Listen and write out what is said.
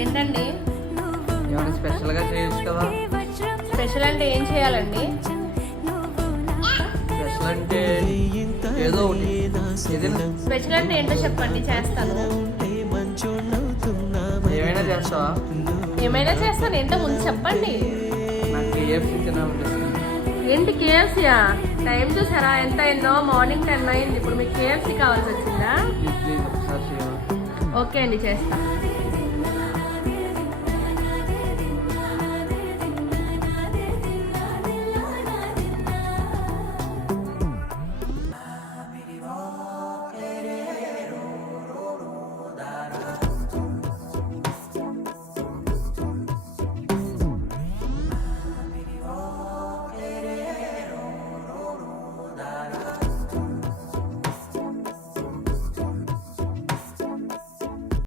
ఏంటండి? ఏమైనా స్పెషల్గా చేయొచ్చు కదా. స్పెషల్ అంటే ఏం చేయాలండి? స్పెషల్ అంటే ఏదో ఒకటి. స్పెషల్ అంటే ఏంటో చెప్పండి, చేస్తాను. ఏమైనా చేస్తావా? ఏమైనా చేస్తాను, ఏంటో ముందు చెప్పండి. నాకు కేఎఫ్సీ తినాలనిపిస్తుంది. ఏంటి కేఎఫ్సీయా? టైం చూసారా ఎంత అయిందో? మార్నింగ్ 10 అయింది. ఇప్పుడు మీకు కేఎఫ్సీ కావాల్సి వచ్చిందా? ప్లీజ్ ఒకసారి చేయాలి. ఓకే అండి, చేస్తా.